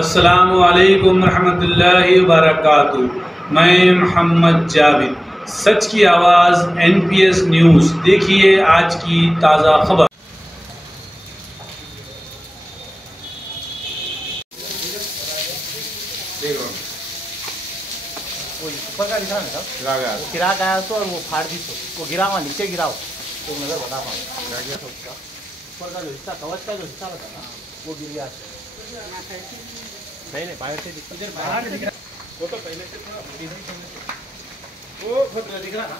अस्सलामु अलैकुम रहमतुल्लाहि व बरकातुहू। मैं मोहम्मद जावेद, सच की आवाज़ NPS न्यूज़। देखिए आज की ताज़ा खबर। वो ऊपर का दिखा ना साहब, वो गिरा गया तो और वो फाड़ दी तो वो गिरा वहाँ नीचे गिरा हो तो नजर बता पाऊँ गिरा गया था उसका ऊपर का जो हिस्सा कवच का जो हिस्सा बता ना वो गिर गया। नहीं बाहर से इधर बाहर दिख रहा वो तो पहले से थोड़ा वो दिख रहा ना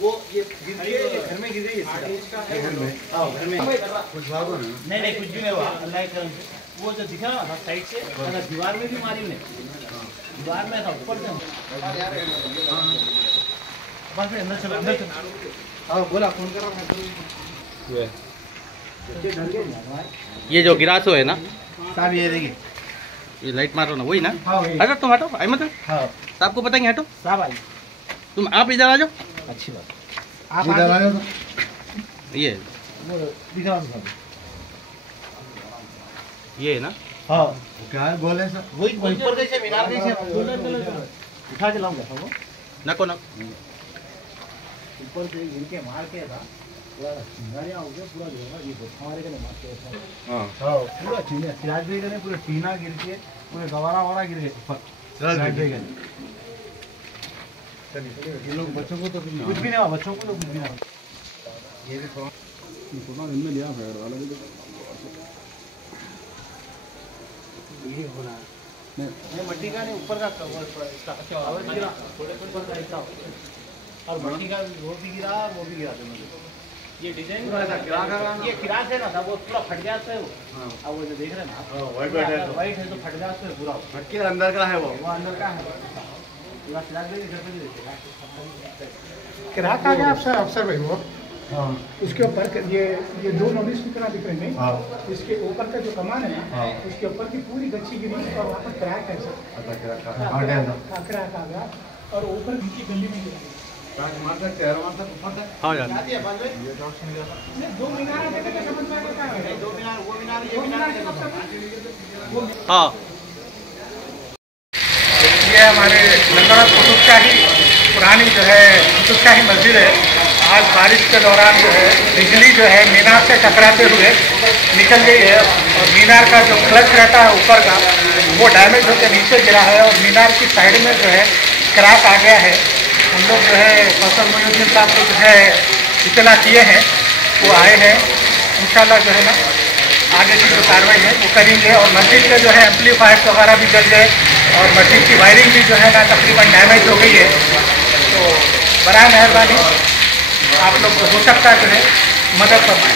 वो ये गिर गई घर में गिर गई घर में घर में कुछ हुआ नहीं कुछ भी नहीं हुआ अल्लाह के करम से। वो जो दिख रहा था साइड से अगर दीवार में भी मारी उन्हें दीवार में था ऊपर से अंदर चलो हाँ बोला फोन करो। ये जो गिरासो है ना साहब ये देखिए ये लाइट मारो ना वही ना। हाँ हटो तुम हटो अहमद हाँ साहब को बताएंगे हटो साहब आई तुम आप इधर आ जाओ। अच्छी बात आप इधर आ जाओ ये दिखा साहब ये है ना। हाँ क्या है बोले सर वही ऊपर कैसे मीनार कैसे उठा के लाऊंगा वो नको ना ऊपर से गिर के मार के था पूरा चिंगारिया हो गया पूरा जो है ये हमारे के मार के हां हां पूरा चिंगारिया सिराज भाई ने पूरा टीना गिर के पूरे गवारा वारा गिर गए ऊपर सिराज भाई के चलिए ये लोग बच्चों को तो कुछ भी नहीं हुआ बच्चों को तो कुछ भी नहीं हुआ। ये भी थोड़ा इनमें लिया फेड़ वाला भी ये होना नहीं मट्टी का नहीं ऊपर का कवर इसका कवर गिरा थोड़े ऊपर का हिस्सा और मट्टी का वो भी गिरा दोनों ये डिजाइन ये किरास है ना था वो पूरा फट गया था वो अब वो जो देख रहे हैं ना वाइट है तो फट गया था पूरा फट के अंदर का है वो अंदर का है पूरा सिराज भाई घर पे देखे किराक आ गया अफसर भाई वो उसके ऊपर ये दो नोटिस की तरह दिख रहे हैं। इसके ऊपर का जो कमान है ना उसके ऊपर की पूरी गच्छी गिरी और वहाँ पर क्रैक है सर क्रैक आ गया और ऊपर नीचे गली में गिरा हाँ यार दो मीनार समझ में आता है दो मीनार वो मीनार ये मीनार हाँ ये हमारे लंगड़ा कुतुबशाही पुरानी जो है कुतुबशाही मस्जिद है। आज बारिश के दौरान जो है बिजली जो है मीनार से टकराते हुए निकल गई है और मीनार का जो क्लच रहता है ऊपर का वो डैमेज होकर नीचे गिरा है और मीनार की साइड में जो है क्रैक आ गया है। हम लोग जो है फौसर मोइनुद्दीन साहब को जो है इतना किए हैं वो आए हैं इंशाल्लाह जो है ना आगे की जो कार्रवाई है वो करेंगे और मस्जिद के जो है एम्पलीफायर्स वगैरह भी जल गए और मस्जिद की वायरिंग भी जो है ना तकरीबन डैमेज हो गई है। तो बड़ा मेहरबानी आप लोग हो सकता है जो है मदद करवाएं।